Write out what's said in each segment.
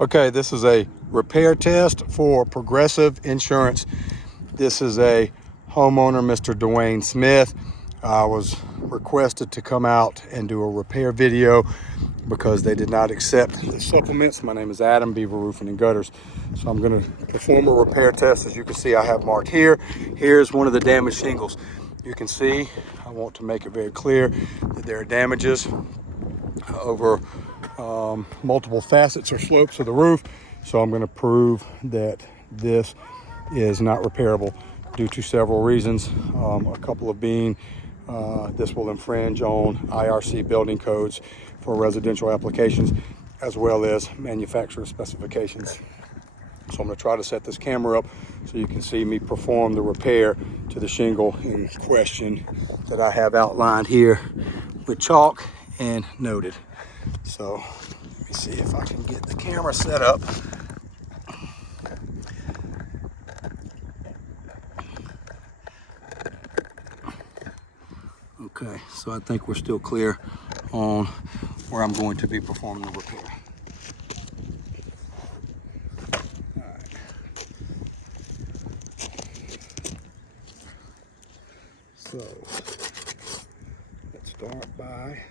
Okay, this is a repair test for Progressive Insurance. This is a homeowner, Mr. Dwayne Smith. I was requested to come out and do a repair video because they did not accept the supplements. My name is Adam, Beaver Roofing and Gutters. So I'm going to perform a repair test. As you can see, I have marked here. Here's one of the damaged shingles. You can see, I want to make it very clear that there are damages over multiple facets or slopes of the roof. So I'm going to prove that this is not repairable due to several reasons. A couple of being this will infringe on IRC building codes for residential applications as well as manufacturer specifications. So I'm going to try to set this camera up so you can see me perform the repair to the shingle in question that I have outlined here with chalk and noted. So let me see if I can get the camera set up. Okay, so I think we're still clear on where I'm going to be performing the repair. All right. So let's start by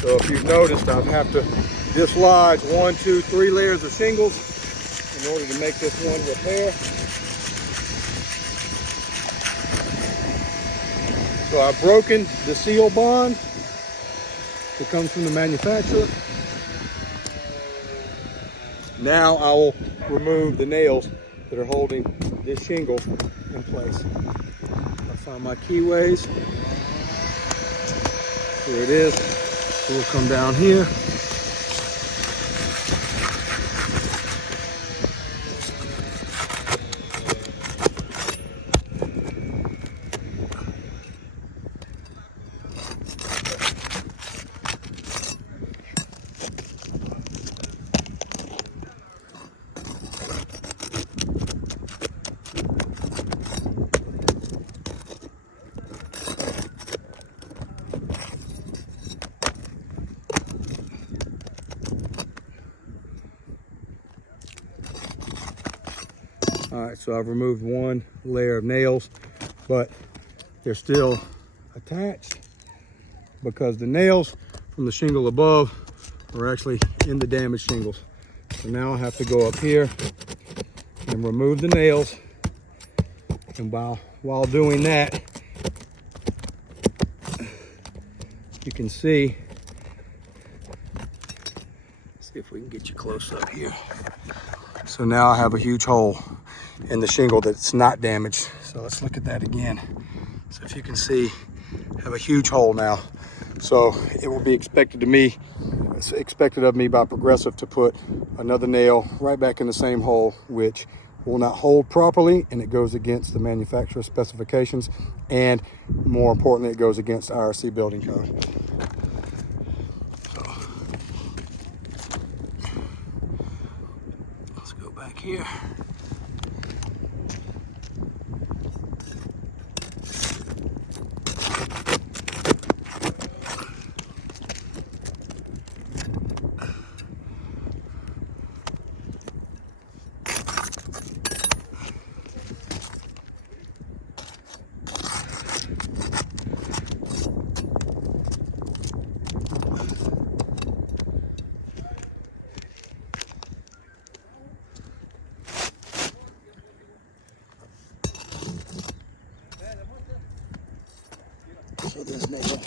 So if you've noticed, I have to dislodge 1, 2, 3 layers of shingles in order to make this one repair. So I've broken the seal bond that comes from the manufacturer. Now I will remove the nails that are holding this shingle in place. I find my keyways. Here it is. We'll come down here. All right, so I've removed one layer of nails, but they're still attached because the nails from the shingle above are actually in the damaged shingles. So now I have to go up here and remove the nails. And while doing that, you can see if we can get you close up here. So now I have a huge hole in the shingle that's not damaged. So let's look at that again. So if you can see, I have a huge hole now. So it will be expected of me by Progressive to put another nail right back in the same hole, which will not hold properly, and it goes against the manufacturer specifications, and more importantly, it goes against IRC building code. So let's go back here. So this nail.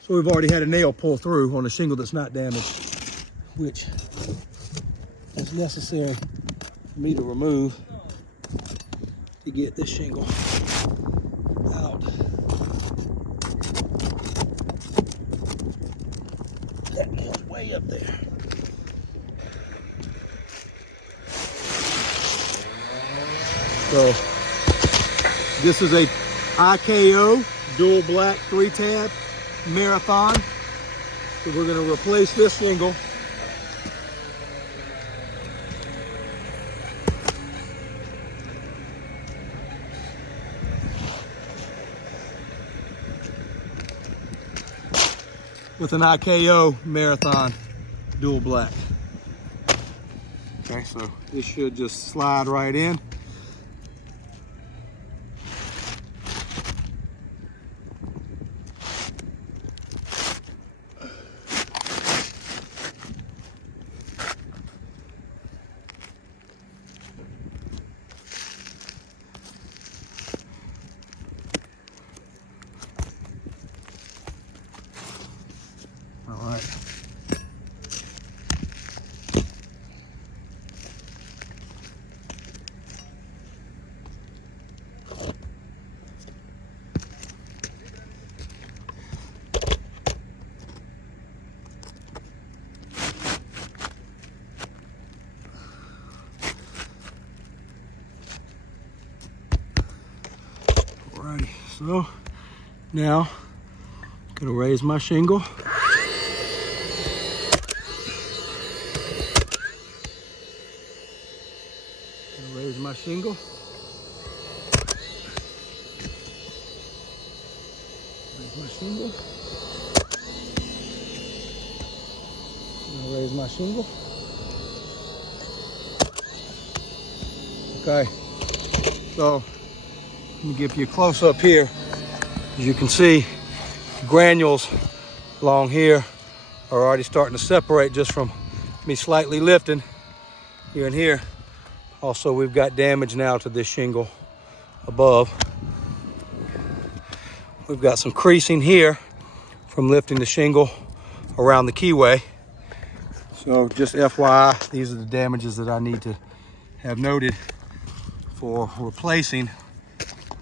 So we've already had a nail pull through on a shingle that's not damaged, which is necessary for me to remove to get this shingle out. way up there. So this is a IKO dual black 3-tab Marathon. So we're going to replace this shingle with an IKO Marathon dual black. Okay, so this should just slide right in. All right. Alrighty, so now I'm gonna raise my shingle. Raise my shingle. Raise my shingle. Now raise my shingle. Okay, so let me give you a close up here. As you can see, granules along here are already starting to separate just from me slightly lifting here and here. Also, we've got damage now to this shingle above. We've got some creasing here from lifting the shingle around the keyway. So just FYI, these are the damages that I need to have noted for replacing,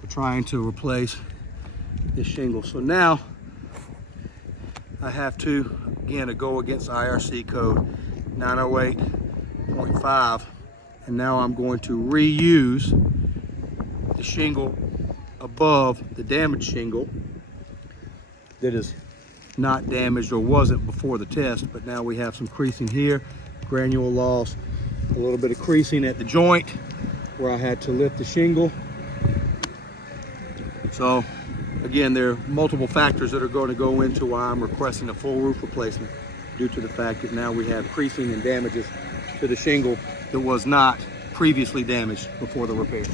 for trying to replace this shingle. So now I have to, again, go against IRC code 908.5. And now I'm going to reuse the shingle above the damaged shingle that is not damaged or wasn't before the test, but now we have some creasing here, granule loss, a little bit of creasing at the joint where I had to lift the shingle. So again, there are multiple factors that are going to go into why I'm requesting a full roof replacement, due to the fact that now we have creasing and damages to the shingle that was not previously damaged before the repair.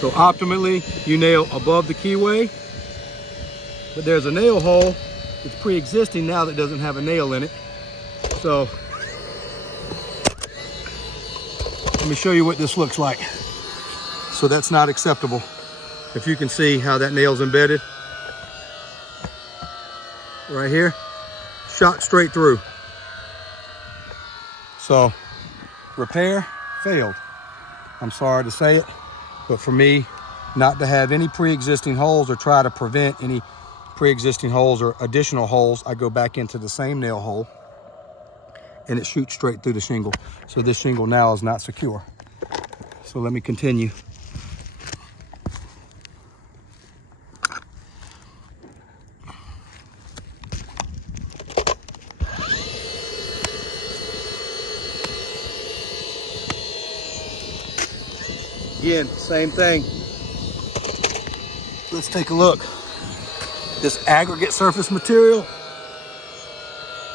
So optimally, you nail above the keyway, but there's a nail hole that's pre-existing now that doesn't have a nail in it. So let me show you what this looks like. So that's not acceptable. If you can see how that nail's embedded right here, shot straight through. So repair failed. I'm sorry to say it, but for me not to have any pre-existing holes or try to prevent any pre-existing holes or additional holes, I go back into the same nail hole and it shoots straight through the shingle. So this shingle now is not secure. So let me continue. Again, same thing. Let's take a look. This aggregate surface material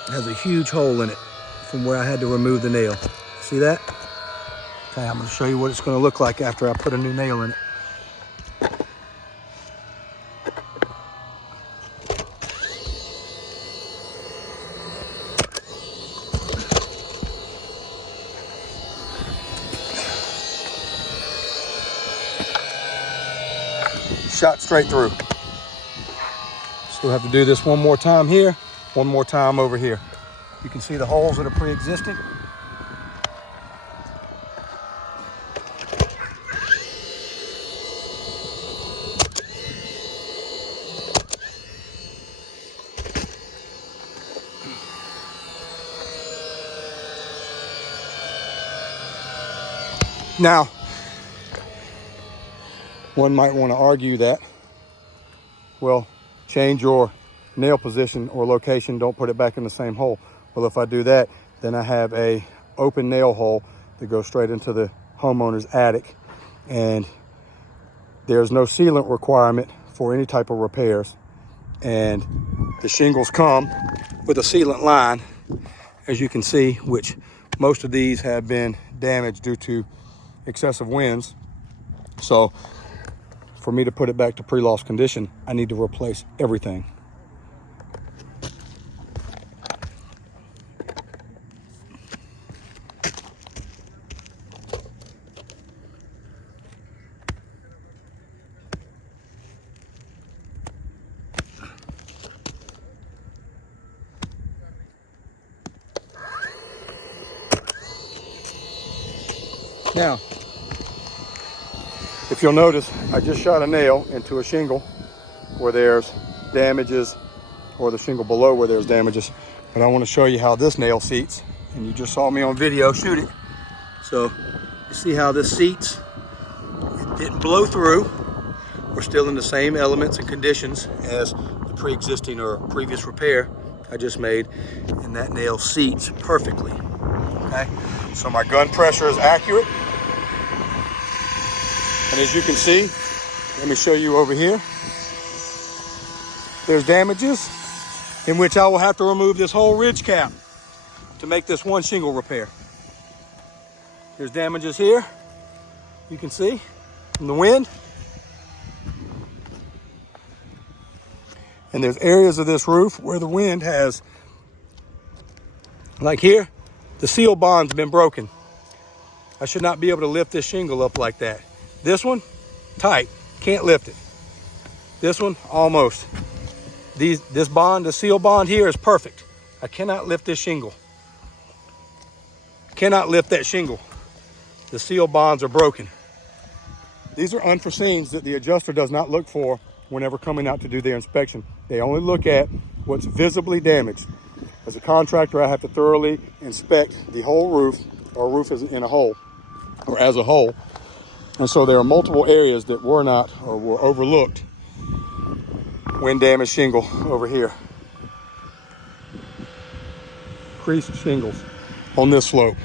has a huge hole in it from where I had to remove the nail. See that? Okay, I'm going to show you what it's going to look like after I put a new nail in it. Shot straight through. Still have to do this one more time here, one more time over here. You can see the holes that are pre-existing. Now, one might want to argue that, well, change your nail position or location, don't put it back in the same hole. Well, if I do that, then I have a open nail hole that goes straight into the homeowner's attic, and there's no sealant requirement for any type of repairs. And the shingles come with a sealant line, as you can see, which most of these have been damaged due to excessive winds. So for me to put it back to pre-loss condition, I need to replace everything. Now, if you'll notice, I just shot a nail into a shingle where there's damages, or the shingle below where there's damages. But I want to show you how this nail seats, and you just saw me on video shoot it. So you see how this seats? It didn't blow through. We're still in the same elements and conditions as the pre-existing or previous repair I just made, and that nail seats perfectly. Okay, so my gun pressure is accurate. And as you can see, let me show you over here. There's damages in which I will have to remove this whole ridge cap to make this one shingle repair. There's damages here, you can see, from the wind. And there's areas of this roof where the wind has, like here, the seal bond's been broken. I should not be able to lift this shingle up like that. This one, tight, can't lift it. This one, almost. This bond, the seal bond here is perfect. I cannot lift this shingle. Cannot lift that shingle. The seal bonds are broken. These are unforeseens that the adjuster does not look for whenever coming out to do their inspection. They only look at what's visibly damaged. As a contractor, I have to thoroughly inspect the whole roof, or roof is in a whole, or as a whole. And so there are multiple areas that were not or were overlooked. Wind damaged shingle over here. Creased shingles on this slope.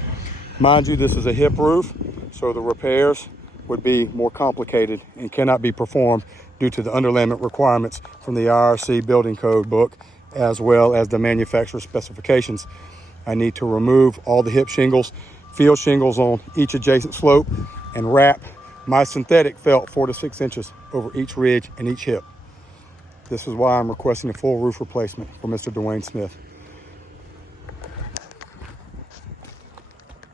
Mind you, this is a hip roof, so the repairs would be more complicated and cannot be performed due to the underlayment requirements from the IRC building code book, as well as the manufacturer specifications. I need to remove all the hip shingles, field shingles on each adjacent slope, and wrap my synthetic felt 4 to 6 inches over each ridge and each hip. This is why I'm requesting a full roof replacement for Mr. Dwayne Smith.